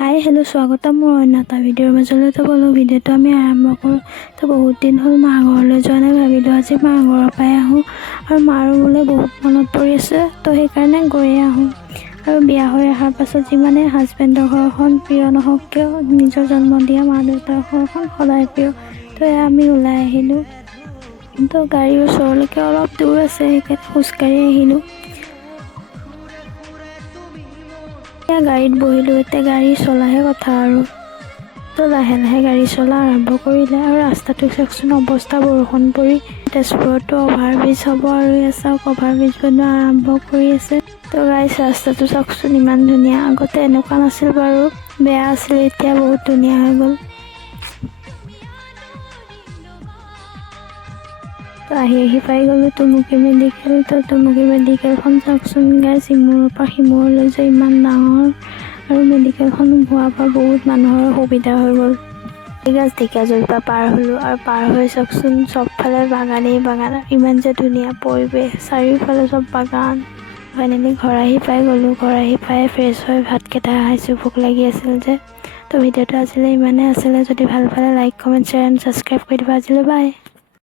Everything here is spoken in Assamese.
হাই হেল্ল' স্বাগতম মোৰ অন্য এটা ভিডিঅ'ৰ মাজলৈ তো ব'লো ভিডিঅ'টো আমি আৰম্ভ কৰোঁ। তো বহুত দিন হ'ল মা ঘৰলৈ যোৱা নাই, ভাবিলোঁ আজি মা ঘৰৰ পৰাই আহোঁ আৰু মাৰো বোলে বহুত মনত পৰি আছে, তো সেইকাৰণে গৈয়ে আহোঁ। আৰু বিয়া হৈ অহাৰ পাছত যিমানে হাজবেণ্ডৰ ঘৰখন প্ৰিয় নহওক কিয়, নিজৰ জন্ম দিয়া মা দেউতাৰ ঘৰখন সদায় প্ৰিয়। তো আমি ওলাই আহিলোঁ, তো গাড়ীৰ ওচৰলৈকে অলপ দূৰ আছে, সেইকাৰণে খোজকাঢ়ি আহিলোঁ। এতিয়া গাড়ীত বহিলোঁ, এতিয়া গাড়ী চলাহে কথা আৰু। তো লাহে লাহে গাড়ী চলা আৰম্ভ কৰিলে আৰু ৰাস্তাটো চাওকচোন অৱস্থা, বৰষুণ পৰি। তেজপুৰতো অভাৰব্ৰিজ হ'ব আৰু চাওক অভাৰব্ৰিজ বনোৱা আৰম্ভ কৰি আছে। তো গাইছ ৰাস্তাটো চাওকচোন ইমান ধুনীয়া, আগতে এনেকুৱা নাছিল বাৰু, বেয়া আছিল, এতিয়া বহুত ধুনীয়া হৈ গ'ল। তো আহি পাই গ'লোঁ টুমুকী মেডিকেল। তো টুমুকী মেডিকেলখন চাওকচোন গাইছ, ইমূৰৰ পৰা সিমূৰলৈ যে ইমান ডাঙৰ, আৰু মেডিকেলখন হোৱাৰ পৰা বহুত মানুহৰ সুবিধা হৈ গ'ল। গাছ ঢেকীয়াজুলিৰ পৰা পাৰ হ'লোঁ আৰু পাৰ হৈ চাওকচোন চবফালে বাগানেই বাগান, ইমান যে ধুনীয়া পৰিৱেশ, চাৰিওফালে চব বাগান। ফাইনেলি ঘৰ আহি পাই গ'লোঁ, ঘৰ আহি পাই ফ্ৰেছ হৈ ভাতকেইটা খাইছোঁ, ভোক লাগি আছিল যে। তো ভিডিঅ'টো আজিলৈ ইমানেই আছিলে, যদি ভাল পালে like comment share and subscribe কৰি দিবা। আজিলৈ বাই।